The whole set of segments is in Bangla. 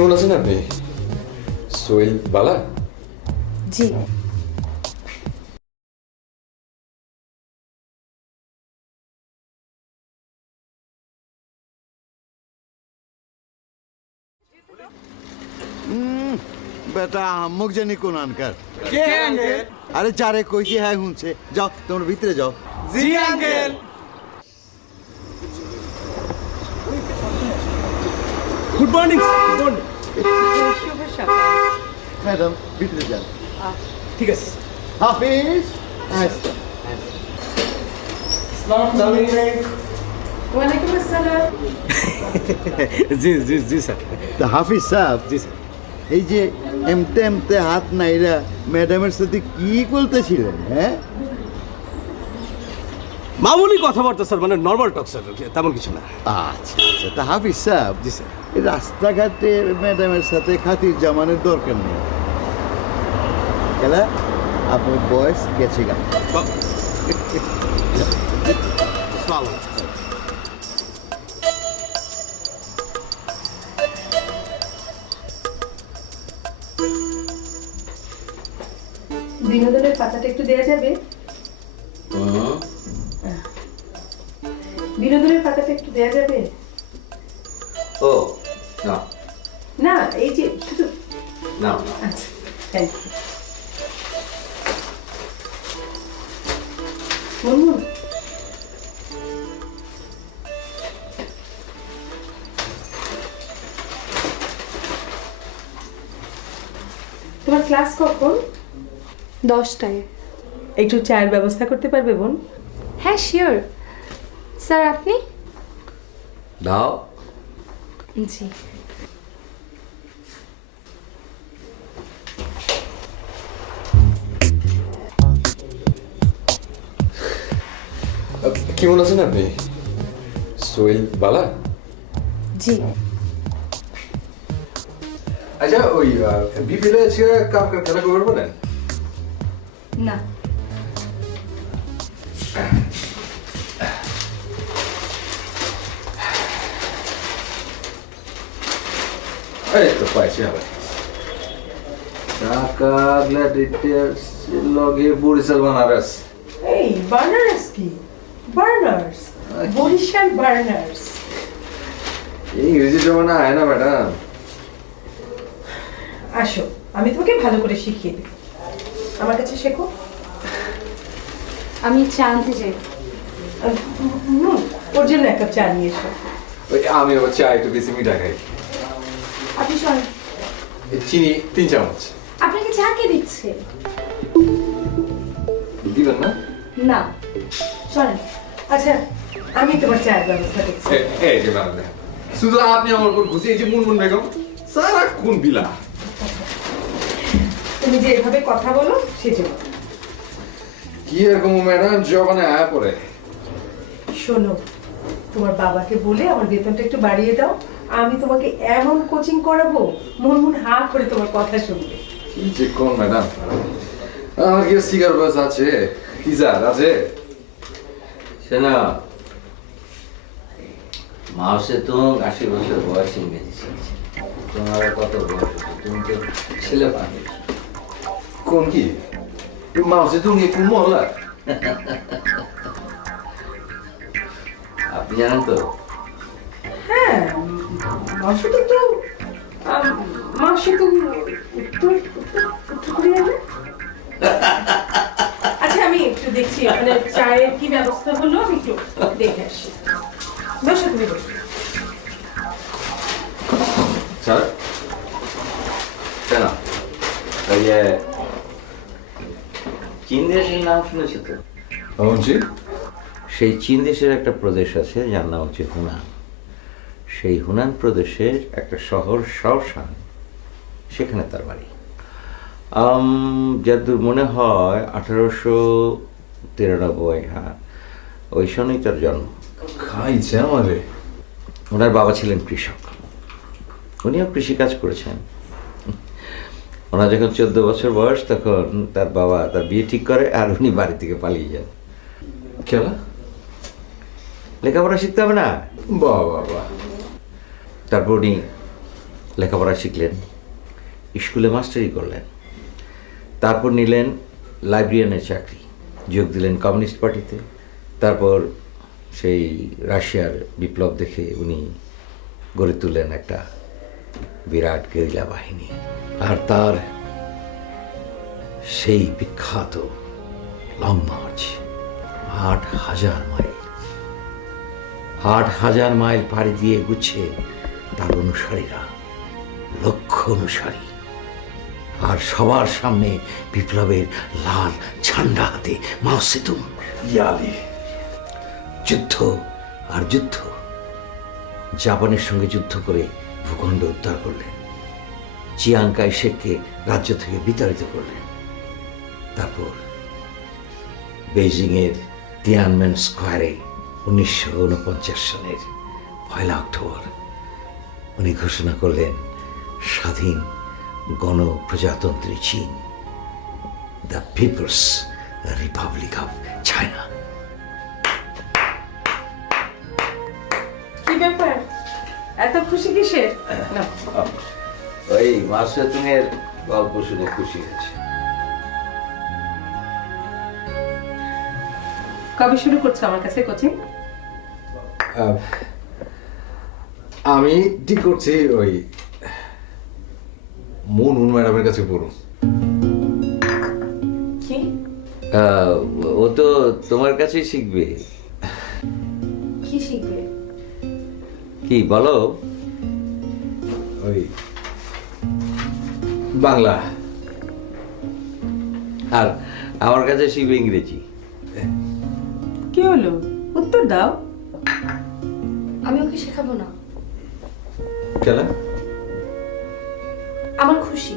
কেমন আছেন আপনি? সোহেল বালা? জি। বেটা আম্মুক জানি কোন আনকার কে আঙ্কেল? আরে যারে কইছি হ্যাঁ শুনছে যাও তোমরা ভিতরে যাও ji uncle. Good morning. Good morning. শুভ সকাল। ম্যাডাম ভিতরে যান ঠিক আছে। হাফিজ আসসালামু আলাইকুম। ওয়ালাইকুম আসসালাম। জি জি জি স্যার। তা হাফিজ সাহেব জি স্যার। এই যে এমতে এমতে হাত নাইরা ম্যাডামের সাথে কি বলতেছিলেন হ্যাঁ মামুলি কথাবার্তা স্যার, মানে নর্মাল টক স্যার, তেমন কিছু না। আচ্ছা আচ্ছা তা হাফিজ সাহেব জি স্যার। এই রাস্তাঘাটে ম্যাডামের সাথে খাতির জামানের দরকার নেই কেলা আপনার বয়স গেছে গা বিনোদনের পাতাটা একটু দেয়া যাবে? বিনোদনের পাতাটা একটু দেয়া যাবে? ও না না, এই যে শুধু। না আচ্ছা, থ্যাংক ইউ। মুনমুন, তোমার ক্লাস কখন? 10টায়। একটু চায়ের ব্যবস্থা করতে পারবে বোন? হ্যাঁ শিওর স্যার। আপনি? দাও। জি। কেমন আছেন আপনি? সোহেল বালা? জি। আচ্ছা ওই বিপিএল আজকে কাপ খেলা করবেন বলেন? না। এই তো পাইছি আবার ঢাকা গ্ল্যাডিয়েটর্স লগে বরিশাল বানারস। এই বার্নার্স কি? বার্নার্স, বরিশাল বার্নার্স। ইংরেজিটা মানে আয় না ম্যাডাম। আসো, আমি তোমাকে ভালো করে শিখিয়ে দেব। আমার কাছে শেখো। আমি চা আনতে যাই। ওর জন্য এক কাপ চা নিয়ে এসো। ওই আমি আবার চা একটু বেশি মিঠা খাই। আপনি শোনেন, চিনি 3 চামচ আপনাকে চা কে দিচ্ছে? দিবেন না? না, শোনেন। আচ্ছা, আমি তোমার চায়ের ব্যবস্থা করছি। এই যে ম্যাডাম দেখেন। শুধু আপনি আমার উপর খুশি, এই যে মুনমুন বেগম সারাক্ষণ বিলা। তুমি যে এভাবে কথা বলো সেজন্য। কি এরকম ম্যাডাম জবানে আয়া পড়ে। শোনো, তোমার বাবাকে বলে আমার বেতনটা একটু বাড়িয়ে দাও। আমি তোমাকে এমন কোচিং করাবো, মন হা করে তোমার কথা শুনবে। কি যে কোন ম্যাডাম, আমার কি সিগার বয়স আছে? হিজার আছে? শোনো, মাউসে তো 80 বছর বয়স ইংরেজি শিখছে। তোমার কত বয়স হচ্ছে? তুমি তো ছেলে মানুষ। কোন কি মাউসে তুমি কোন মহল্লা? আপনি জানেন তো? হ্যাঁ, মাসে তো উত্তর কোরিয়া না? আচ্ছা, আমি একটু দেখছি মানে চায়ের কি ব্যবস্থা হলো, আমি একটু দেখে আসি। বসো, তুমি বসো। স্যার কেন? ওই যে চীন দেশের নাম শুনেছো তো? জি। সেই চীন দেশের একটা প্রদেশ আছে যার নাম হচ্ছে হুনান। সেই হুনান প্রদেশের একটা শহর শাওশান, সেখানে তার বাড়ি। যদ্দূর মনে হয় 1893, হ্যাঁ, ওই সনেই তার জন্ম। খাইছে আমারে। ওনার বাবা ছিলেন কৃষক, উনিও কৃষিকাজ করেছেন। ওনার যখন 14 বছর বয়স তখন তার বাবা তার বিয়ে ঠিক করে আর উনি বাড়ি থেকে পালিয়ে যান। খেলা লেখাপড়া শিখতে হবে না? বাহ বাহ বাহ। তারপর উনি লেখাপড়া শিখলেন, স্কুলে মাস্টারি করলেন, তারপর নিলেন লাইব্রেরিয়ানের চাকরি, যোগ দিলেন কমিউনিস্ট পার্টিতে। তারপর সেই রাশিয়ার বিপ্লব দেখে উনি গড়ে তুললেন একটা বিরাট গেরিলা বাহিনী। আর তার সেই বিখ্যাত লং মার্চ, 8,000 মাইল, 8,000 মাইল পাড়ি দিয়ে গুচ্ছে তার অনুসারীরা, লক্ষ অনুসারী, আর সবার সামনে বিপ্লবের লাল ঝান্ডা হাতে মাও সেতুং। ইয়ালি যুদ্ধ আর যুদ্ধ। জাপানের সঙ্গে যুদ্ধ করে ভূখণ্ড উদ্ধার করলেন, চিয়াং কাই শেককে রাজ্য থেকে বিতাড়িত করলেন। তারপর বেইজিংয়ের তিয়ানমেন স্কোয়ারে 1949 সনের 1 অক্টোবর উনি ঘোষণা করলেন স্বাধীন গণপ্রজাতন্ত্রী চীন, the people's republic of China. কি ব্যাপার, এত খুশি কিসের? না, ওই মাও সেতুং এর গল্প শুনে খুশি হয়েছে। কবে শুরু করছো আমার কাছে কোচিং? আমি ঠিক করছি ওই মুন ম্যাডামের কাছে পড়ুন। কি? ও তো তোমার কাছেই শিখবে। কি শিখবে? কি বলো? ওই বাংলা। আর আমার কাছে শিখবে ইংরেজি। কি হলো, উত্তর দাও। আমি ওকে শেখাবো না, কেন? আমার খুশি।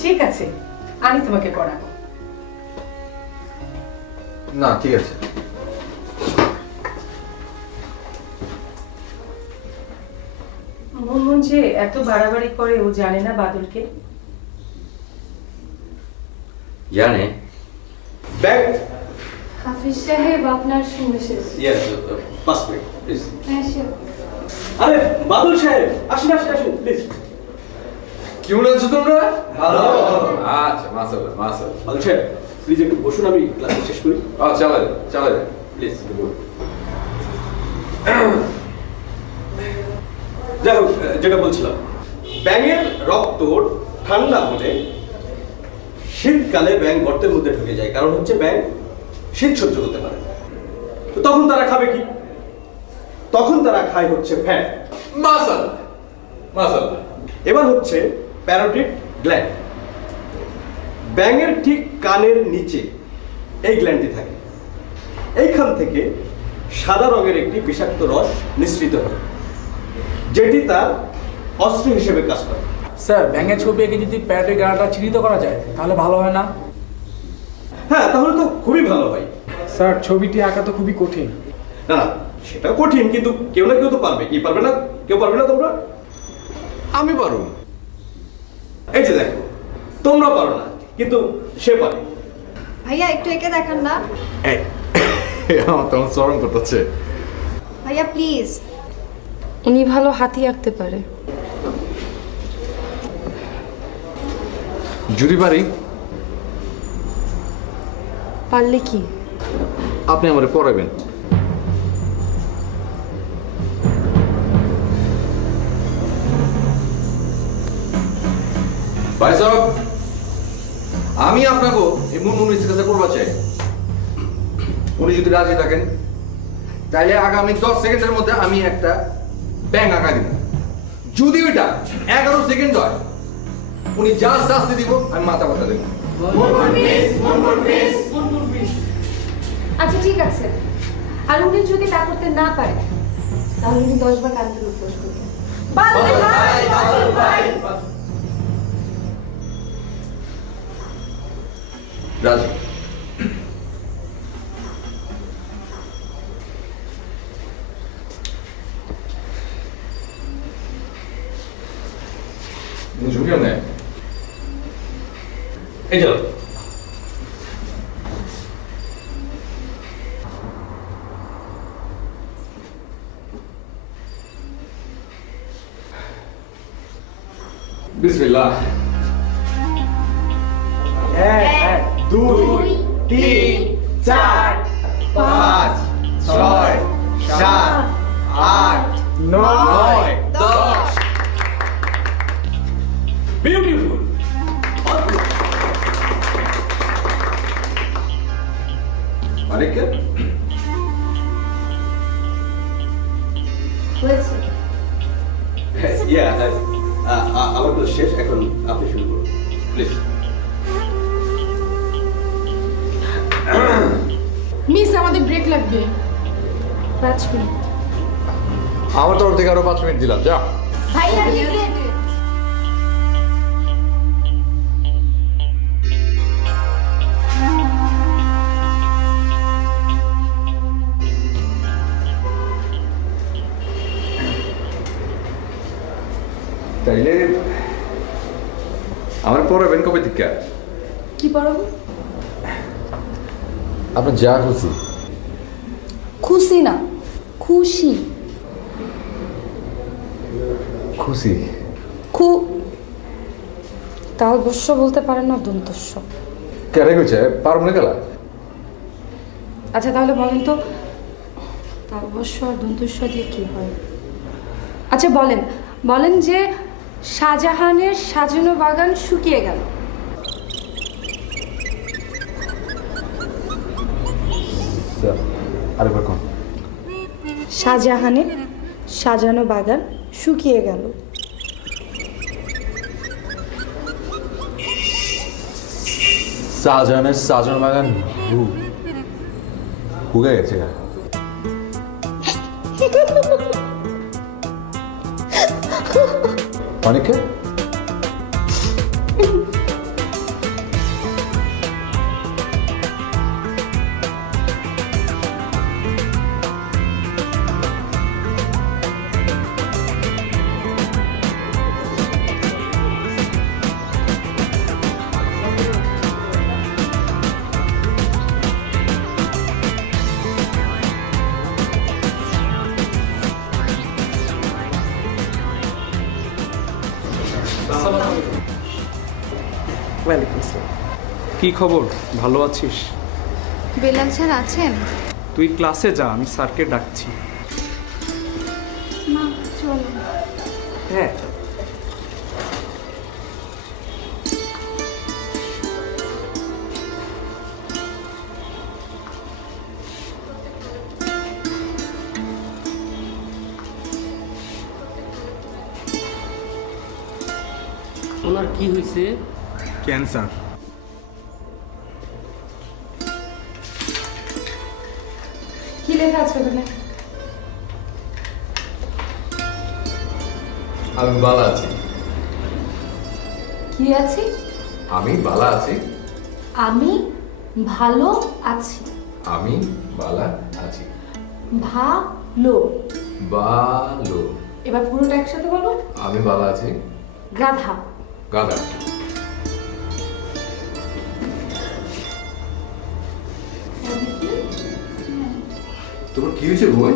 ঠিক আছে, আমি তোমাকে পড়াবো। না ঠিক আছে। মুনমুন যে এত বাড়াবাড়ি করে, ও জানে না বাদলকে? জানে। ব্যাগ হাফিজ সাহেব আপনার সঙ্গে শেষ। Yes, pass minute please. হ্যাঁ sure. আরে বাদল সাহেব, আসুন আসুন আসুন প্লিজ। কেমন আছো তোমরা? ভালো। আচ্ছা, মাশাআল্লাহ মাশাআল্লাহ। বাদল সাহেব প্লিজ একটু বসুন, আমি ক্লাস শেষ করি। চালাই চালাই প্লিজ। যাই হোক, যেটা বলছিলাম, ব্যাঙের রক্ত ঠান্ডা হলে শীতকালে ব্যাঙ গর্তের মধ্যে ঢুকে যায়, কারণ হচ্ছে ব্যাঙ শীত সহ্য করতে পারে না। তো তখন তারা খাবে কি? তখন তারা খায় হচ্ছে ফ্যাট। মাশাআল্লাহ মাশাআল্লাহ। এবার হচ্ছে প্যারোটিড গ্ল্যান্ড। ব্যাঙের ঠিক কানের নিচে এই গ্ল্যান্ডটি থাকে। এইখান থেকে সাদা রঙের একটি বিষাক্ত রস নিঃসৃত হয়, যেটি তার অস্ত্র হিসেবে কাজ করে। স্যার, ব্যাঙের ছবি এঁকে যদি প্যারেটের গাড়াটা চিহ্নিত করা যায় তাহলে ভালো হয় না? হ্যাঁ, তাহলে তো খুবই ভালো হয়। স্যার, ছবিটি আঁকা তো খুবই কঠিন। না না, সেটা কঠিন, কিন্তু কেউ না কেউ তো পারবে। কি পারবে না? কেউ পারবে না তোমরা? আমি পারবো। এই যে দেখো, তোমরা পারো না, কিন্তু সে পারে। ভাইয়া একটু এঁকে দেখান না। আমার তখন চরম করতেছে। ভাইয়া প্লিজ। উনি ভালো হাতি আঁকতে পারে। যদি পারি, পারলে কি? আপনি আমারে পড়াবেন। ভাই সাহেব, আমি আপনাকে এই মুনমুন কাছে করবা চাই। উনি যদি রাজি থাকেন তাহলে আগামী 10 সেকেন্ডের মধ্যে আমি একটা ব্যাঙ আঁকা দিব। যদি ওইটা 11 সেকেন্ড হয়, উনি যা শাস্তি দিব আমি মাথা কথা দেব। আচ্ছা ঠিক আছে, আর উনি যদি তা করতে না পারে তাহলে উনি 10 বার কান্দের উপোস করবেন। রাজি। ঝুঁকিও নেয়। এই চলো। বিসমিল্লাহ। 1 2 3 4 5 6 7 8 9 10। বিউটিফুল। অনেকে হয়েছে। আমার তো শেষ, এখন আপনি শুরু করুন প্লিজ। মিস আমাদের ব্রেক লাগবে। 5 মিনিট। আমার তরফ থেকে আরো 5 মিনিট দিলাম, যা। ভাইয়া দিকে তাইলে আমার পড়াবেন কবে থেকে? কি পড়াবো? আপনার যা খুশি। খুশি না, খুশি। খুশি? খু তা অবশ্য বলতে পারেন না, দন্তস্ব। কেন গেছে পারব না গেলা? আচ্ছা তাহলে বলেন তো, তা অবশ্য আর দন্তস্ব দিয়ে কি হয়? আচ্ছা বলেন বলেন যে শাহজাহানের সাজানো বাগান শুকিয়ে গেল। আরেকবার কোন? শাহজাহানের সাজানো বাগান শুকিয়ে গেল। শাহজাহানের সাজানো বাগান হুগে গেছে। অনেকে ওয়ালাইকুম আসসালাম। কি খবর, ভালো আছিস? বেলাল স্যার আছেন? তুই ক্লাসে যা, আমি স্যারকে ডাকছি। না চলো। হ্যাঁ ওনার কি হয়েছে? ক্যান্সার। কি লেখা আছে ওখানে? আমি ভালো আছি। কি আছি? আমি ভালো আছি। আমি ভালো আছি। আমি ভালো আছি। ভালো। ভালো। এবার পুরোটা একসাথে বলো। আমি ভালো আছি। গাধা। গাদা। তোমার কি হয়েছে বই?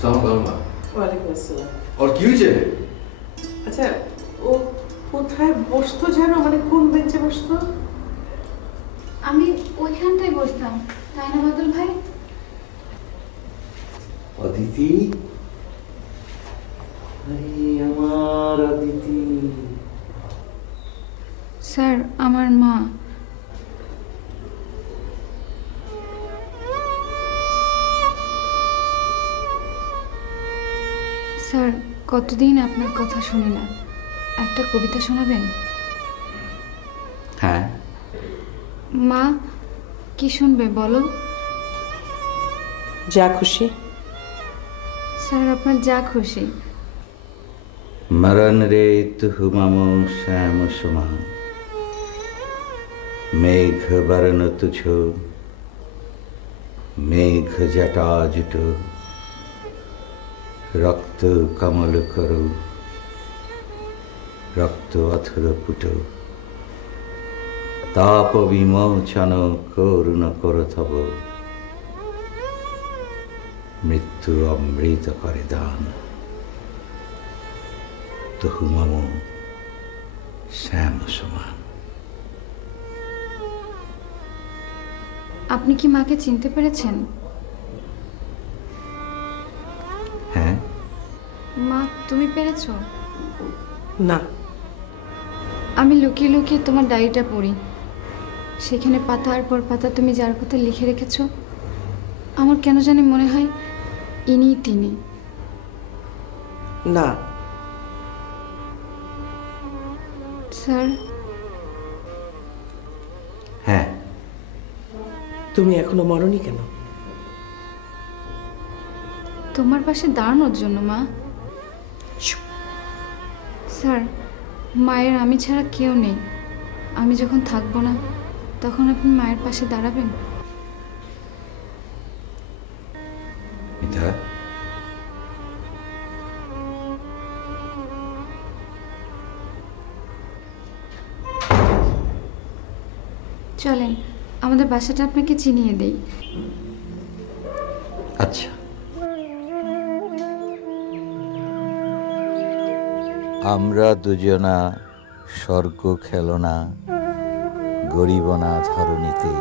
সালাম মা। ওয়ালাইকুম আসসালাম। ওর কি হয়েছে? আচ্ছা ও কোথায় বসতো জানো, মানে কোন বেঞ্চে বসতো? আমি ওইখানটায় বসতাম, তাই না বাদল ভাই? অদিতি, আমার অদিতি। স্যার আমার মা। স্যার কতদিন আপনার কথা শুনি না, একটা কবিতা শোনাবেন? হ্যাঁ, মা কি শুনবে বলো? যা খুশি। স্যার আপনার যা খুশি। মরণ রে তুহু মম শ্যাম সমান, মেঘ বরণ তুছ, মেঘ জটা জুট, রক্ত কমল করু, রক্ত অথর পুট, তাপ বিমোচন করুণ করথব, মৃত্যু অমৃত করে দান। হুমামু শ্যাম সমান। আপনি কি মাকে চিনতে পেরেছেন? হ্যাঁ, মা তুমি পেরেছো? না, আমি লুকিয়ে লুকিয়ে তোমার ডায়েরিটা পড়ি। সেখানে পাতার পর পাতা তুমি যার কথা লিখে রেখেছো, আমার কেন জানি মনে হয় ইনিই তিনি। না স্যার, হ্যাঁ, তুমি এখনো মরনি কেন? তোমার পাশে দাঁড়ানোর জন্য মা। স্যার, মায়ের আমি ছাড়া কেউ নেই। আমি যখন থাকবো না তখন আপনি মায়ের পাশে দাঁড়াবেন? মিতা, চলেন আমাদের বাসাটা আপনাকে চিনিয়ে দেই। আচ্ছা। আমরা দুজনা স্বর্গ খেলনা, গরিবনা ধরণীতে,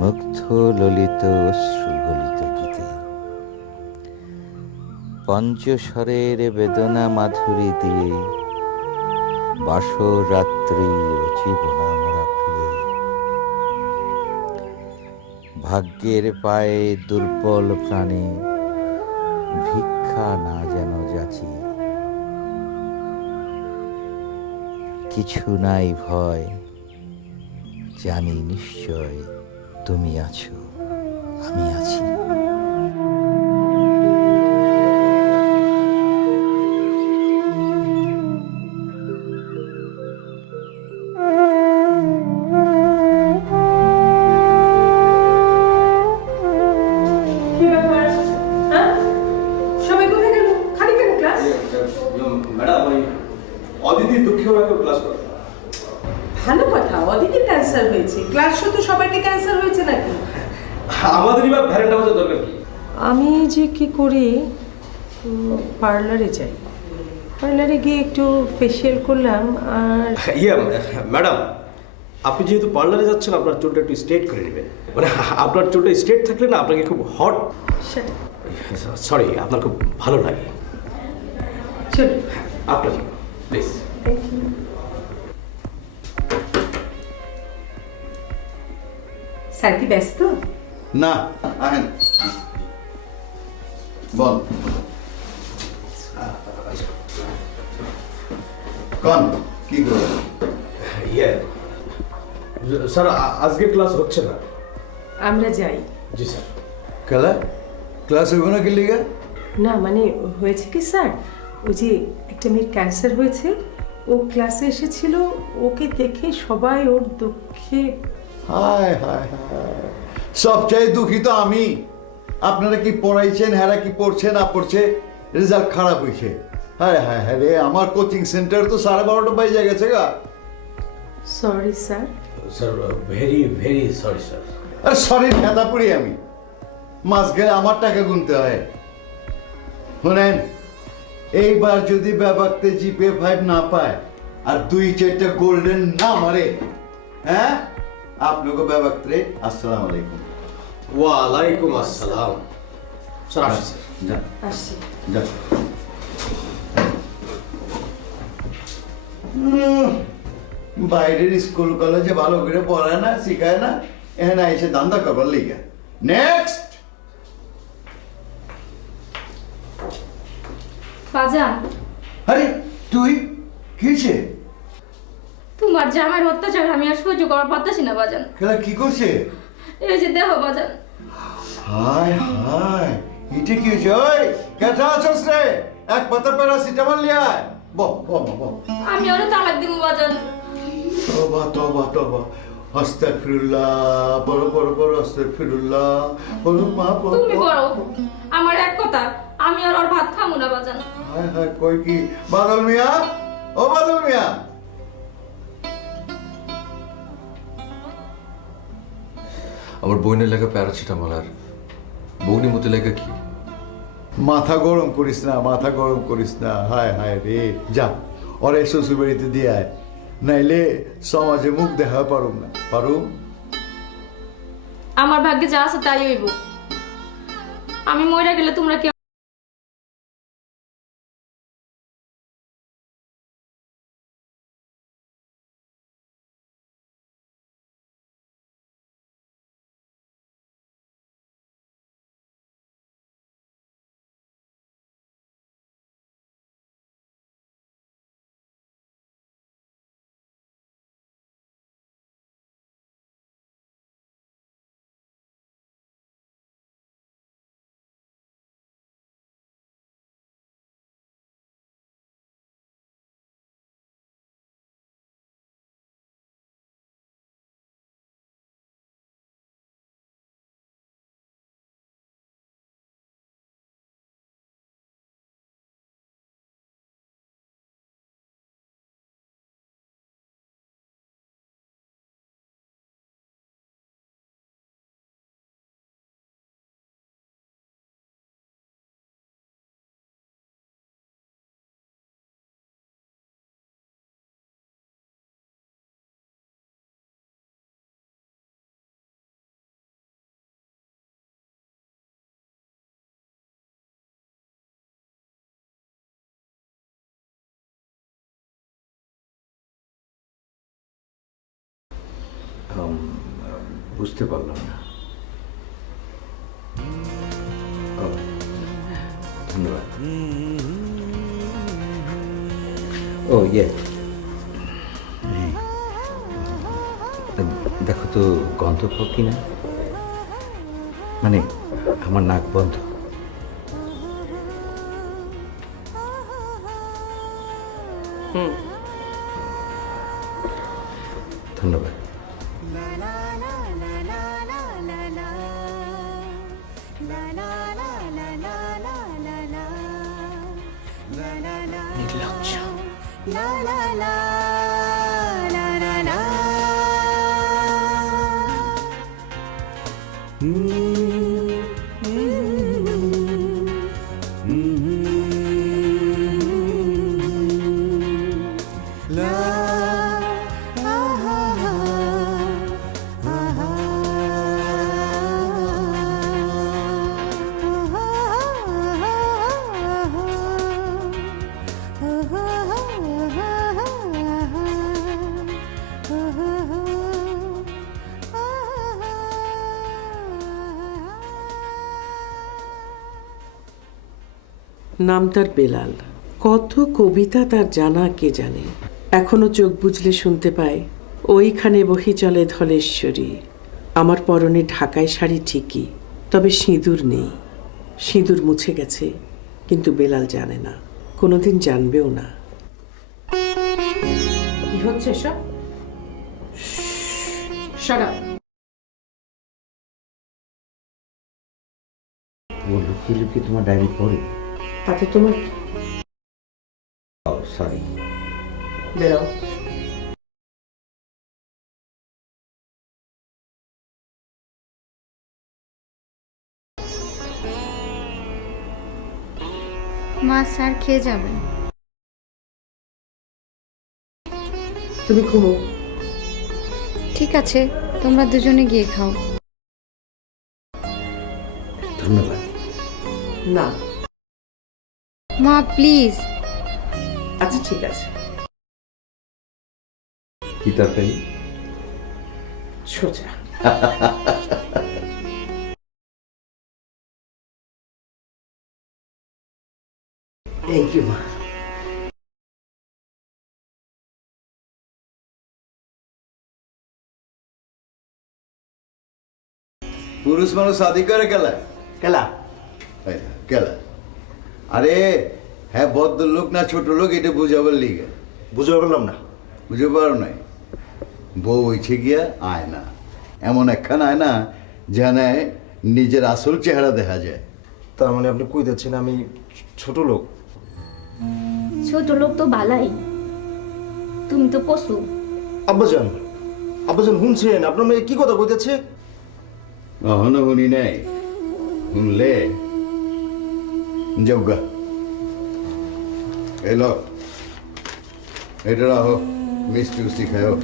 মুগ্ধ ললিত অশ্রুগলিত গীতে, পঞ্চস্বরের বেদনা মাধুরী দিয়ে বাসর রাত্রি রচিবনা মোরা প্রিয়ে। ভাগ্যের পায়ে দুর্বল প্রাণে ভিক্ষা না যেন যাচি, কিছু নাই ভয়, জানি নিশ্চয় তুমি আছো, আমি আছি। কি ব্যাপার? হ্যাঁ, সবাই কোথায় গেল? খালি কেন ক্লাস? ম্যাডাম, ওই অদিতি দুঃখেও একটা ক্লাস করে। ভালো কথা, অদিতির ক্যান্সার হয়েছে। ক্লাস শুধু সবাইকে ক্যান্সার হয়েছে নাকি? আমাদের এবার ভ্যারেন্টা বাজার দরকার কি? আমি যে কি করি, পার্লারে যাই। পার্লারে গিয়ে একটু ফেসিয়াল করলাম আর ইয়ে ম্যাডাম, আপনি যেহেতু পার্লারে যাচ্ছেন, আপনার চুলটা একটু স্ট্রেট করে নেবেন। মানে আপনার চুলটা স্ট্রেট থাকলে না আপনাকে খুব হট, সরি, আপনার খুব ভালো লাগে। চল। আপনার প্লিজ। স্যার কি ব্যস্ত? না, আহেন বল কন কি করো? ইয়ে স্যার, আজকে ক্লাস হচ্ছে না। আমরা যাই। জি স্যার। খেলা ক্লাস হইব না কি লিগা? না মানে হয়েছে কি স্যার, ওই যে একটা মেয়ের ক্যান্সার হয়েছে, ও ক্লাসে এসেছিল, ওকে দেখে সবাই ওর দুঃখে। হায় হায় হায়, সবচেয়ে দুঃখী তো আমি। আপনারা কি পড়াইছেন, হ্যাঁ কি পড়ছে না পড়ছে, রেজাল্ট খারাপ হয়েছে। হায় হায় হায় রে, আমার কোচিং সেন্টার তো 12:30 বাজে গেছে গা। Sorry sir. Sir, very very sorry sir. আর সরি খেতা পড়ি আমি, মাস গেলে আমার টাকা গুনতে হয়। শোনেন, এইবার যদি ব্যাপারতে জিপে 5 না পায় আর 2-4টা গোল্ডেন না মারে, হ্যাঁ আপনাকে ব্যাপারতে আসসালামু আলাইকুম। ওয়ালাইকুম আসসালাম। স্যার আসি স্যার। যা আসছি। যা। বাইরের স্কুল কলেজে ভালো করে পড়ায় না, শিখায় না, এখানে এসে দান্দা করবার লিগা। নেক্সট। বাজান, আরে তুই কিছে? তোমার জামাইয়ের অত্যাচার আমি আর সহ্য করার পারতেছি না বাজান। খেলা কি করছে? এই যে দেখো বাজান। হায় হায়, এটা কি হয়েছে? ওই কেটা আছস রে, এক পাতা প্যারাসিটামল লিয়ে আয়। বহ বহ বহ। আমি ওরে তালাক দিব বাজান। তবা তবা তবা, আস্তাগফিরুল্লাহ, বড় বড় বড় আস্তাগফিরুল্লাহ, বড় মা বড়। তুমি বড়, আমার এক কথা, আমি আর ওর ভাত খামু না বাজান। হায় হায়, কই কি? বাদল মিয়া, ও বাদল মিয়া। আমার বোনের লেখা প্যারাসিটামল আর বৌনি মতো লেখা কি? মাথা গরম করিস না, মাথা গরম করিস না। হায় হায় রে, যা ওরে শ্বশুর বাড়িতে দিয়ে আয়, নাইলে সমাজে মুখ দেখা পারুম না। পারুম? আমার ভাগ্যে যা আছে তাই হইব। আমি মইরা গেলে তোমরা কি বুঝতে পারলাম না। ও, ধন্যবাদ। ও ইয়ে, দেখো তো গন্ধ পাও কিনা, মানে আমার নাক বন্ধ। ধন্যবাদ। নাম তার বেলাল। কত কবিতা তার জানা কে জানে। এখনো চোখ বুঝলে শুনতে পায়, ওইখানে বহি চলে ধলেশ্বরী। আমার পরনে ঢাকায় শাড়ি ঠিকই, তবে সিঁদুর নেই। সিঁদুর মুছে গেছে, কিন্তু বেলাল জানে না, কোনোদিন জানবেও না। কি হচ্ছে এসব? Shut up. ও লুকিয়ে লুকিয়ে তোমার ডায়েরি পড়ে? তাতে তোমার সরি। বেরো। মা স্যার খেয়ে যাবেন। তুমি ঘুমো। ঠিক আছে, তোমরা দুজনে গিয়ে খাও। ধন্যবাদ। না, মা প্লিজ। আচ্ছা ঠিক আছে। কি তরকারি? সোজা। থ্যাংক ইউ মা। পুরুষ মানুষ শাদি করে কেলা কেলা কেলা? আরে হ্যাঁ, বদ্ধ লোক না ছোট লোক, এটা বুঝাবার লিগে। বুঝতে পারলাম না। বুঝতে পারো নাই? বউ হইছে গিয়া আয় না, এমন একখান আয় না জানে নিজের আসল চেহারা দেখা যায়। তার মানে আপনি কই যাচ্ছেন আমি ছোট লোক? ছোট লোক তো ভালাই, তুমি তো পশু। আব্বাজান, আব্বাজান শুনছেন আপনার মেয়ে কি কথা কইতেছে? অহনো শুনি নাই, শুনলে যোগা এলো এটা রাখো মিষ্টি উষ্টি খাও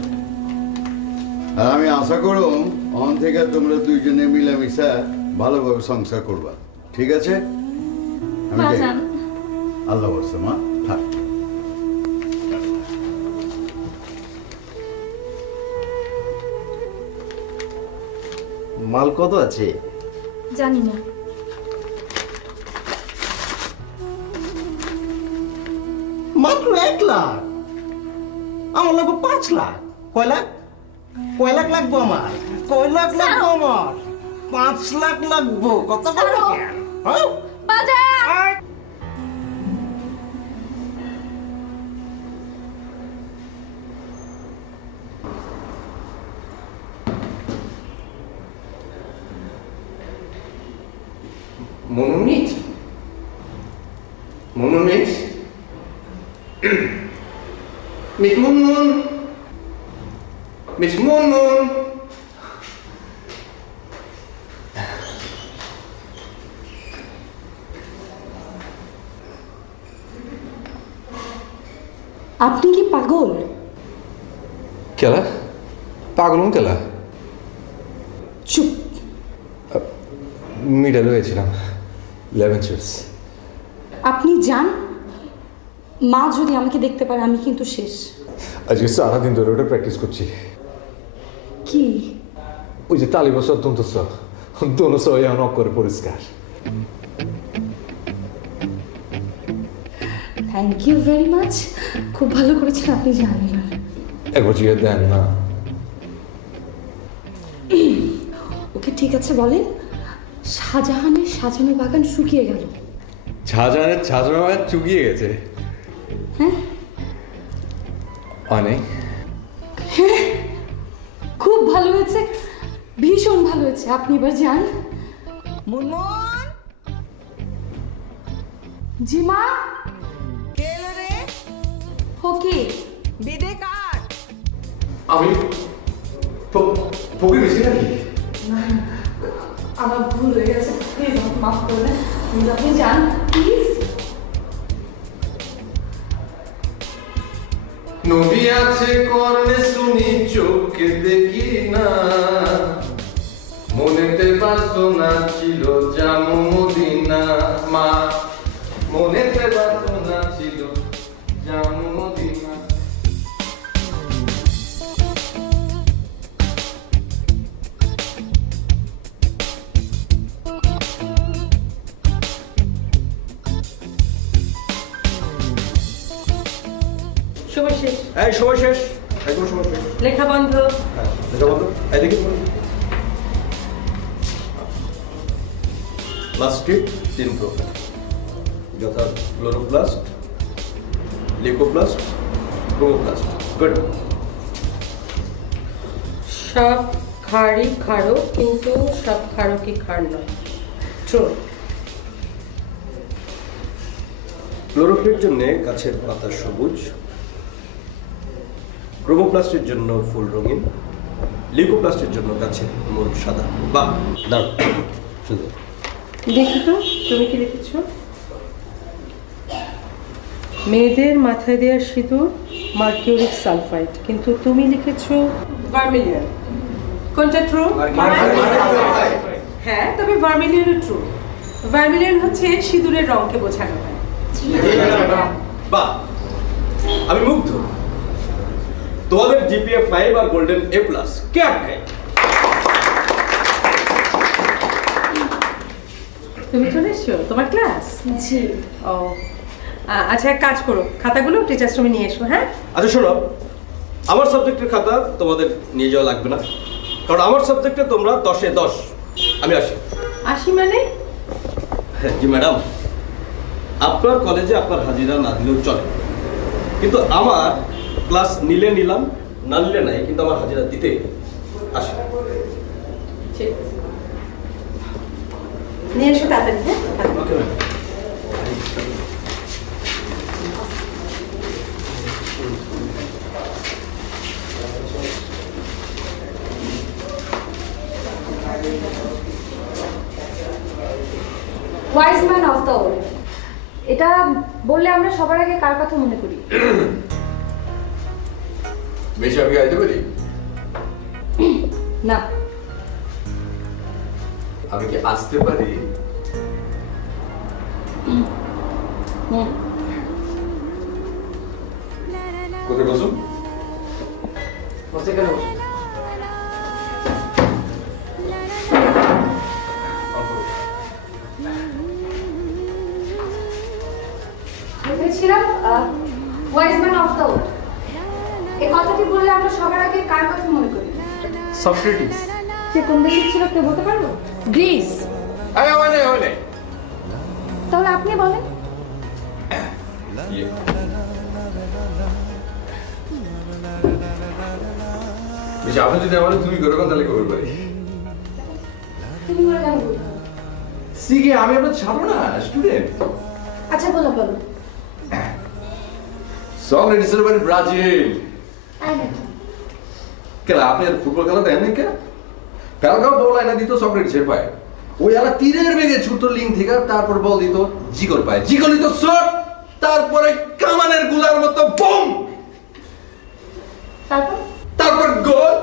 আর আমি আশা করুম অন থেকে তোমরা দুইজনে মিলামিশা ভালোভাবে সংসার করবা ঠিক আছে আমি যাই। আল্লাহ বলছে মা থাক মাল কত আছে? জানি না। মাত্র 1 লাখ, আমার লাগবে 5 লাখ। কয় লাখ? কয় লাখ লাগবো আমার? কয় লাখ লাগবো আমার? 5 লাখ লাগবো। কত টাকা? হ্যাঁ? বাজার মনুমিত মনুমিত মিস মুনমুন মিস মুনমুন আপনি কি পাগল? কেলা পাগল কেলা চুপ। মিডাল হয়েছিলাম 11 চিপস আপনি যান, মা যদি আমাকে দেখতে পারে আমি কিন্তু শেষ। আজকে সারাদিন ধরে ওটা প্র্যাকটিস করছি কি? ওই যে তালি বছর দন্তস দোনো সহ এখন করে পরিষ্কার থ্যাংক ইউ ভেরি মাচ, খুব ভালো করেছেন আপনি জানেন। একবার জিয়ে দেন না ওকে ঠিক আছে বলেন, শাহজাহানের সাজানো বাগান শুকিয়ে গেল। শাহজাহানের সাজানো বাগান চুকিয়ে গেছে হ্যাঁ অনেক খুব ভালো হয়েছে, ভীষণ ভালো হয়েছে। আপনি এবার যান। মুনমুন জি মা। কে এলো রে? ওকে বিদে কাট। আমি ফকির বেশি নাকি আমার ভুল হয়ে গেছে, প্লিজ আমাকে মাফ করে দেন। প্লিজ আপনি যান প্লিজ। নবী আছে কর্ণে শুনি চোখে দেখি না মনেতে বাসনা ছিল জামু মদিনা মা মনেতে বাসনা ছিল জামু মদিনা সময় শেষ, এই সময় শেষ, একদম সময় শেষ। লেখা বন্ধ। হ্যাঁ, দেখা বন্ধ। এদিকে প্লাস্টিক 3 প্রকার, যথা ক্লোরোপ্লাস্ট, লিউকোপ্লাস্ট, ক্রোমোপ্লাস্ট। গুড। সব ক্ষারই ক্ষারক, কিন্তু সব ক্ষারকই ক্ষার নয়। ট্রু। ক্লোরোফিলের জন্য গাছের পাতা সবুজ, ক্রোমোপ্লাস্টের জন্য ফুল রঙিন, লিউকোপ্লাস্টের জন্য গাছের মূল সাদা। বাহ, দাঁড়াও শুধু দেখি তো তুমি কি লিখেছ। মেয়েদের মাথায় দেওয়ার সিঁদুর মার্কিউরিক সালফাইড, কিন্তু তুমি লিখেছো ভার্মিলিয়ন। কোনটা ট্রু? হ্যাঁ, তবে ভার্মিলিয়নও ট্রু। ভার্মিলিয়ন হচ্ছে সিঁদুরের রঙকে বোঝানো হয়। বাহ, আমি মুগ্ধ। তোমাদের জিপিএ 5 আর গোল্ডেন A+ কে আটকায়? তুমি চলে এসছো, তোমার ক্লাস? জি। ও আচ্ছা, এক কাজ করো, খাতাগুলো টিচার্স রুমে নিয়ে এসো। হ্যাঁ, আচ্ছা শোনো, আমার সাবজেক্টের খাতা তোমাদের নিয়ে যাওয়া লাগবে না, কারণ আমার সাবজেক্টে তোমরা 10-এ 10। আমি আসি। আসি মানে? জি ম্যাডাম, আপনার কলেজে আপনার হাজিরা না দিলেও চলে, কিন্তু আমার ক্লাস নিলে নিলাম, না নিলে নাই, কিন্তু আমার হাজিরা দিতে আসে। ঠিক আছে, নিয়ে এসো তাড়াতাড়ি। হ্যাঁ, okay ma'am. Wise man of the world. এটা বললে আমরা সবার আগে কার কথা মনে করি? বেশি আমি গাইতে পারি? না। আমি কি আসতে পারি? কোথায় বসুন? বসে কেন বসে? ভেবেছিলাম wise man of the world এই কথাটি বললে আমরা সবার আগে কার কথা মনে করি? সক্রেটিস। সে কোন দেশে ছিল কেউ বলতে পারবো? গ্রিস। হয় তাহলে আপনি বলেন। বেশি আপনি যদি আমার তুমি করে তাহলে কি করবে? তুমি বলে কেন বলবো? সিকে আমি আপনার ছাত্র না, স্টুডেন্ট। আচ্ছা বলো বলো। সক্রেটিসের বাড়ি ব্রাজিল। তাই নাকি? কেন আপনি আর ফুটবল খেলা দেন নাকি? ফ্যালকাও বল আইনা দিত সক্রেটিসের পায়ে। ওই আলা তীরের বেগে ছুটতো লিঙ্ক থেকে, তারপর বল দিত জিগর পায়ে, জিগর দিত শট, তারপরে কামানের গুলার মতো বুম, তারপর গোল,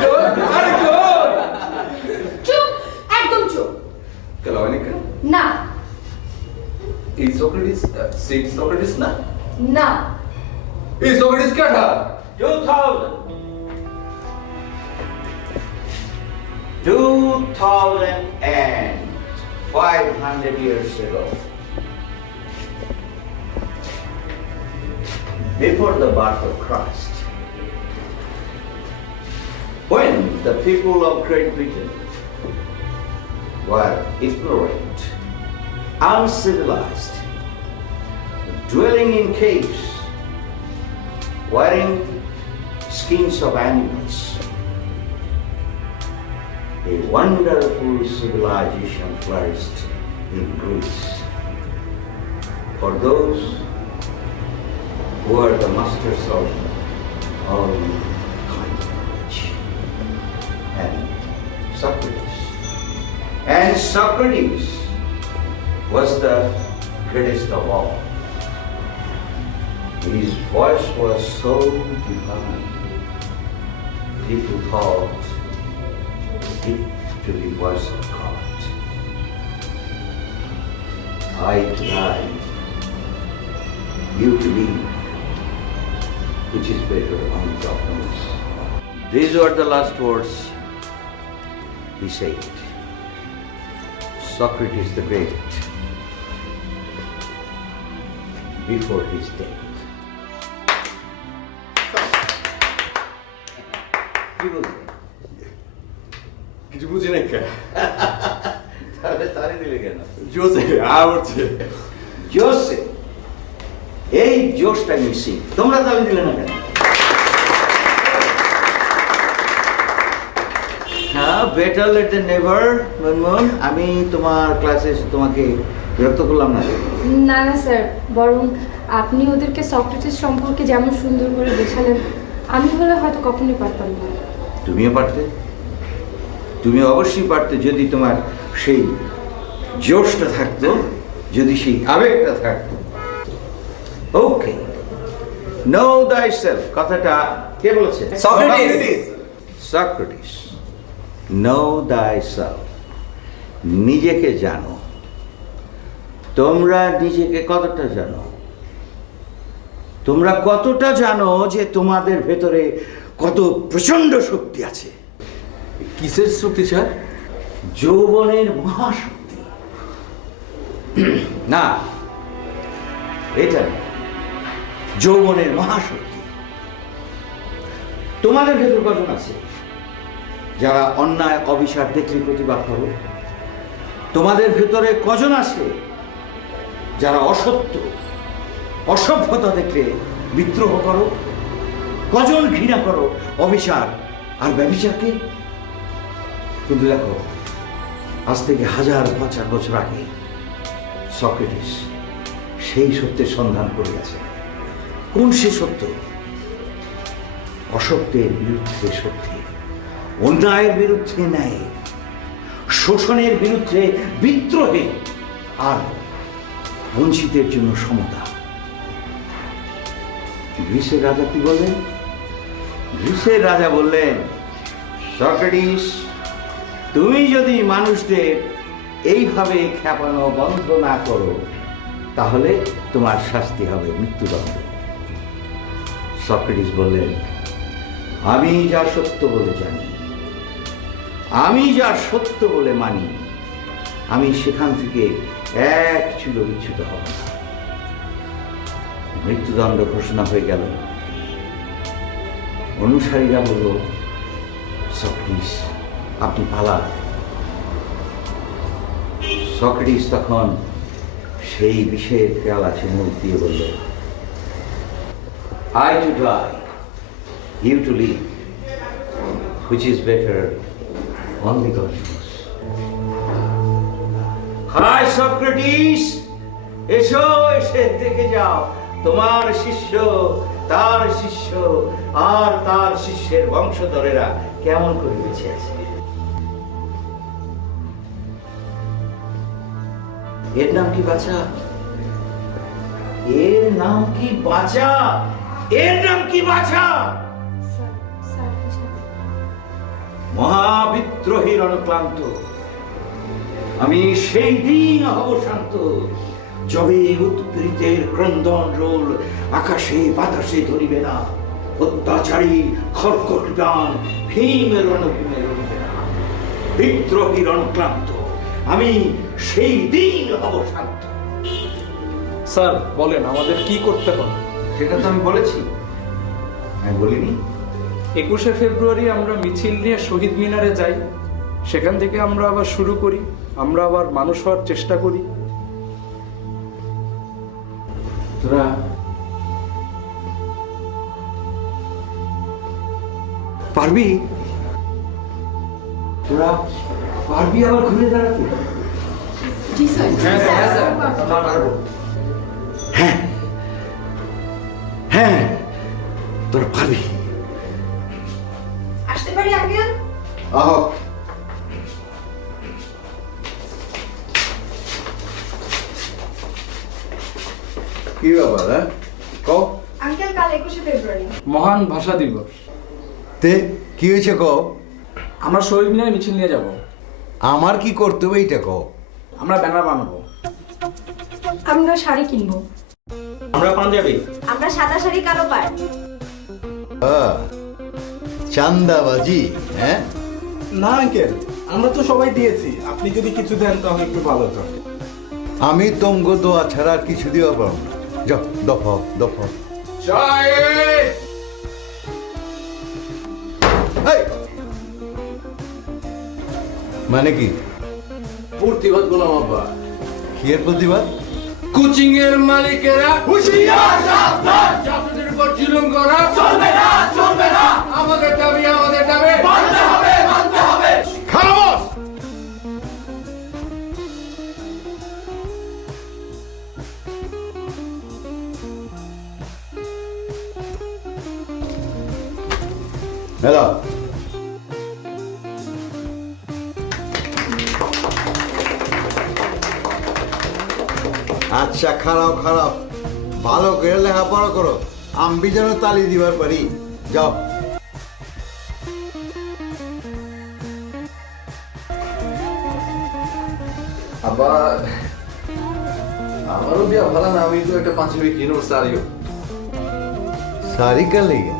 গোল আর গোল। চুপ, একদম চুপ। কেন হয় নাকি? না এই সক্রেটিস সেই সক্রেটিস না? না। এই সক্রেটিস কাটা 2500 years ago, before the birth of Christ, when the people of Great Britain were ignorant, uncivilized, dwelling in caves, wearing skins of animals, a wonderful civilization flourished in Greece. For those who are the masters of all kind of knowledge, and Socrates was the greatest of all. His voice was so divine, people thought it to be voice of God. I try, you believe, which is better on the darkness. These were the last words he said. Socrates the Great, before his death. কি বলতে? কিছু বুঝি নাই কেন? তাহলে তারে দিলে কেন? জোসে আউটছে। জোসে, এই জোশটা মিসিং। তোমরা তালে দিলে না কেন? হ্যাঁ, better late than never. Manmohan, আমি তোমার ক্লাসে তোমাকে বিরক্ত করলাম না? না না স্যার, বরং আপনি ওদেরকে সক্রেটিস সম্পর্কে যেমন সুন্দর করে বোঝালেন, আমি হলে হয়তো কখনোই পারতাম না। তুমিও পারতে, তুমি অবশ্যই পারতে যদি তোমার সেই জোশটা থাকতো, যদি সেই আবেগটা থাকতো। ওকে, নো thyself কথাটা কে বলেছে? সক্রেটিস। সক্রেটিস, নো thyself, নিজেকে জানো। তোমরা নিজেকে কতটা জানো? তোমরা কতটা জানো যে তোমাদের ভেতরে কত প্রচন্ড শক্তি আছে? কিসের শক্তি স্যার? যৌবনের মহাশক্তি। না, এটা না, যৌবনের মহাশক্তি। তোমাদের ভেতর কজন আছে যারা অন্যায় অবিচার দেখলে প্রতিবাদ করো? তোমাদের ভেতরে কজন আছে যারা অসত্য অসভ্যতা দেখলে বিদ্রোহ করো? কজন ঘৃণা করো অবিচার আর ব্যভিচারকে? কিন্তু দেখো, আজ থেকে 1000-5000 বছর আগে সক্রেটিস সেই সত্যের সন্ধান করে গেছে। কোন সে সত্য? অসত্যের বিরুদ্ধে সত্যি, অন্যায়ের বিরুদ্ধে ন্যায়, শোষণের বিরুদ্ধে বিদ্রোহে, আর বঞ্চিতের জন্য সমতা। গ্রিসের রাজা কি বললেন? গ্রিসের রাজা বললেন, সক্রেটিস, তুমি যদি মানুষদের এইভাবে খেপানো বন্ধ না করো তাহলে তোমার শাস্তি হবে মৃত্যুদণ্ড। সক্রেটিস বললেন, আমি যা সত্য বলে জানি, আমি যা সত্য বলে মানি, আমি সেখান থেকে এক চুলো বিচ্যুত হব না। মৃত্যুদণ্ড ঘোষণা হয়ে গেল। অনুসারীরা বলল, সক্রেটিস আপনি পালান। সক্রেটিস তখন সেই বিষের পেয়ালা মুখ দিয়ে বলল, I to die, you to live, which is better, only God knows. Hi Socrates, এসো, এসে দেখে যাও তোমার শিষ্য, তার শিষ্য আর তার শিষ্যের বংশধরেরা কেমন করে বেঁচে আছে। এর নাম কি বাঁচা? এর নাম কি বাঁচা? এর নাম কি বাঁচা? মহাবিদ্রোহীর অনুক্লান্ত আমি সেই দিন হব শান্ত, যবে উৎপীড়িতের ক্রন্দন রোল আকাশে বাতাসে ধরিবে না, অত্যাচারী খড়খড় গান ভীমের রণভূমে রইবে না। বিদ্রোহীর অনুক্লান্ত আমি সেই দিন হব শান্ত। স্যার বলেন আমাদের কি করতে হবে? সেটা তো আমি বলেছি, আমি বলিনি? 21শে ফেব্রুয়ারি আমরা মিছিল নিয়ে শহীদ মিনারে যাই, সেখান থেকে আমরা আবার শুরু করি, আমরা আবার মানুষ হওয়ার চেষ্টা করি। তোরা পারবি? তোরা পারবি আবার ঘুরে দাঁড়াতে? হ্যাঁ হ্যাঁ, তোরা পারবি। আসতে পারি আঙ্কেল? আহ, কি ব্যাপার? হ্যাঁ, কও। আঙ্কেল কাল 21শে ফেব্রুয়ারি। মহান ভাষা দিবস। তে কি হয়েছে কও? আমরা শহীদ মিনারে মিছিল নিয়ে যাব। আমার কি করতে হবে এইটা কও। আমরা ব্যানার বানাবো। আমরা শাড়ি কিনবো। আমরা পাঞ্জাবি। আমরা সাদা শাড়ি কালো পাড়। চান্দাবাজি? হ্যাঁ, না আঙ্কেল, আমরা তো সবাই দিয়েছি, আপনি যদি কিছু দেন তাহলে একটু ভালো হতো। আমি তঙ্গ দোয়া ছাড়া আর কিছু দিতে পারবো না। যাও, দফা দফা। মানে কি? প্রতিবাদ গোলাম আব্বা। কি এর প্রতিবাদ? কোচিং এর মালিকেরা হুঁশিয়ার, সাবধান, ছাত্রদের উপর জুলুম করা চলবে না, চলবে না। আমাদের দাবি, আমাদের দাবি মানতে হবে, মানতে হবে। খামোশ। হ্যালো, আচ্ছা, খারাপ খারাপ, ভালো করে লেখাপড়া করো, আমি যেন তালি দিবার পারি। যাও। আবার আমারও বিয়া ভালো না, আমি তো একটা পাঞ্জাবি কিনবো সারিও। সারি কার লেগে?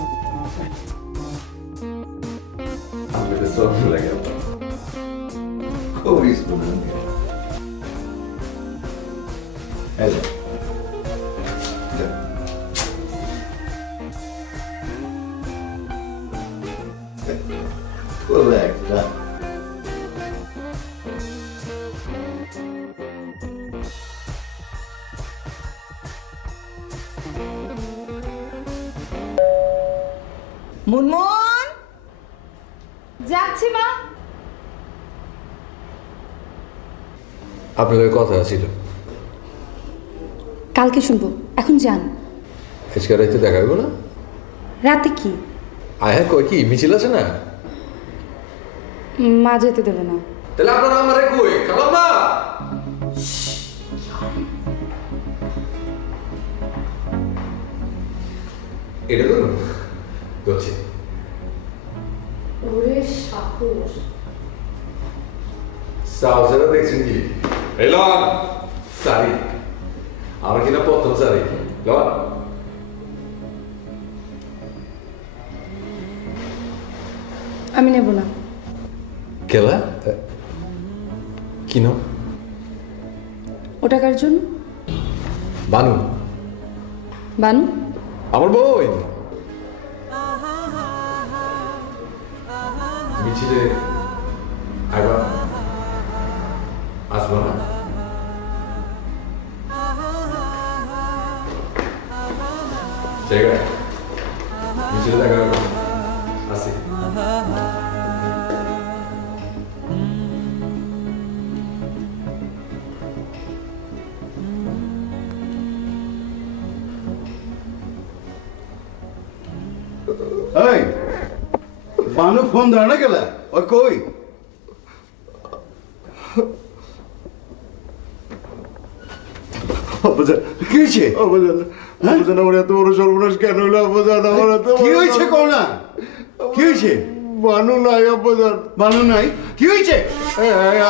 আমি তো সব লাগে আব্বা। খুব রিস্ক না। হ্যালো, একটা মুনমুন, যাচ্ছি মা। আপনার কথা ছিল, কালকে শুনবো, এখন যান। আজকে রাতে দেখা হইব না? রাতে কি? আয় হ্যাঁ, কই কি মিছিল আছে না? মা যেতে দেবে না। তাহলে আপনারা আমারে কই খালাম্মা? এটা করুন করছি। ওরে সাহস! সাহসেরা দেখছেন কি? এই লন সারি, আমার কিনা প্রথম সারি লন। আমি নেব না। কেলা কিনো? ওটা কার জন্য? বানু, বানু? আমার বই। মিছিলে আইবা আসবা না? জায়গায় মিছিলে দেখা আসি। এই বানু ফোন ধরে না গেলা ও কই? কি হয়েছে? আমার এত বড় সর্বনাশ কেন হলো আব্বাজান? আমার এত কি হয়েছে কও না? কি হয়েছে? বানু নাই আব্বাজান। বানু নাই? কি হয়েছে?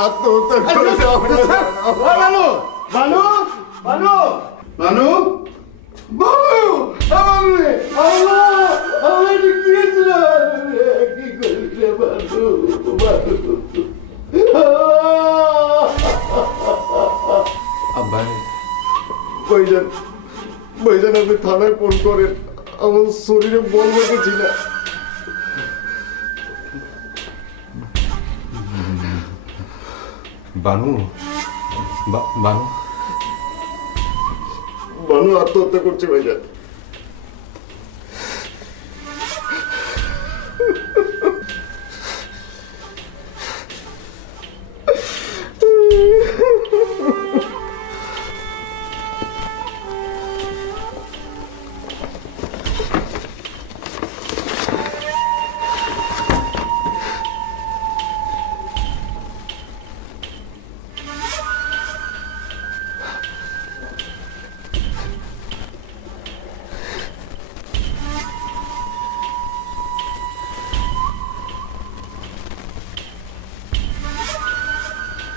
আত্মহত্যা করেছে আব্বাজান। বানু বানু বানু বানু বাবু আমারে আল্লাহ আমার কি হয়েছিল? কি কইছে বানু বানু? আব্বা ভাইজান, ভাইজান আপনি থানায় ফোন করেন, আমার শরীরে বল বেঁধেছি না। বানু বানু বানু আত্মহত্যা করছে ভাইজান।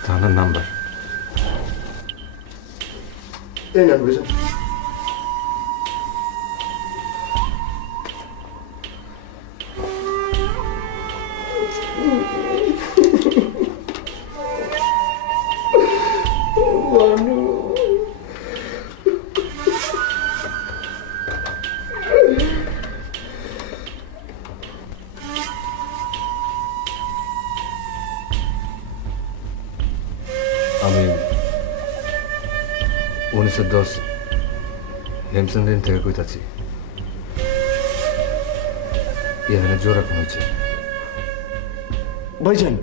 থানার নাম্বার এই নেন ভাইজান। আমি 1910 হেমচন্দ্রিন থেকে কইতাছি। এখানে জোড়া কোন হয়েছে? ভাইজান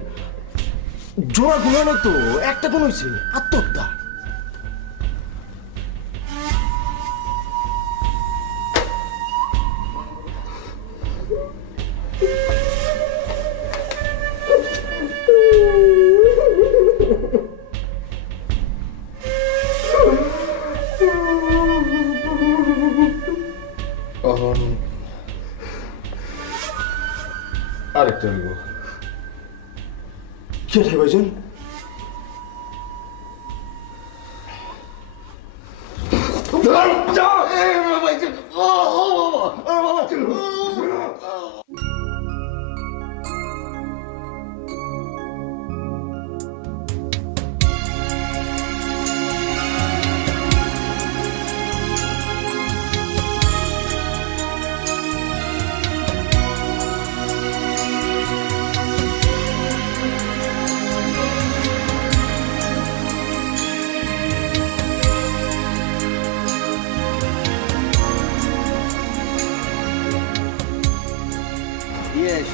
জোড়া গুলো না তো, একটা কোন হয়েছে আত্মহত্যা। এখন আরেকটা হইব। কে রে ভাইজান?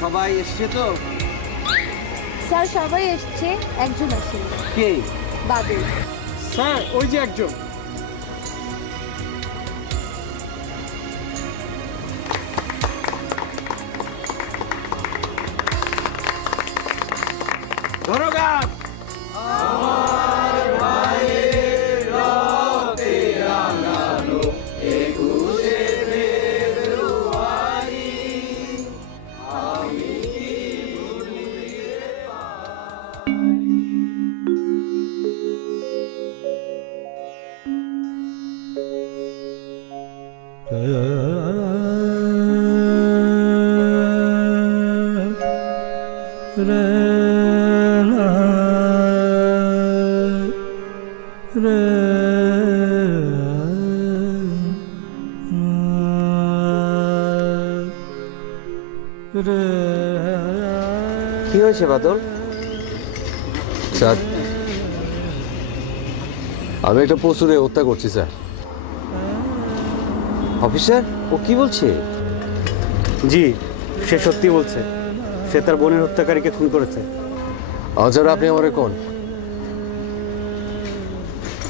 সবাই এসছে তো? স্যার সবাই এসছে, একজন আসেনি। কে? বাদল। স্যার ওই যে একজন। ধরোগান কি হয়েছে বাদল? স্যার, আমি একটা পশুরে হত্যা করছি স্যার। অফিসার, ও কি বলছে? জি, সে সত্যি বলছে। সে তার বোনের হত্যাকারীকে খুন করেছে। আচ্ছা, আপনি আমারে কোন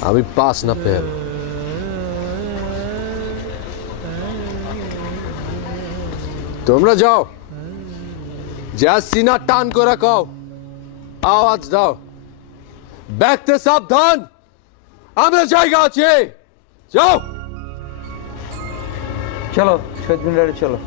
আমি পাস না ফেল? তোমরা যাও, যা সিনা টান করে কাও, আওয়াজ দাও, ব্যাগতে সাবধান, আমার জায়গা আছে, যাও। চলো শহীদ মিনারে চলো।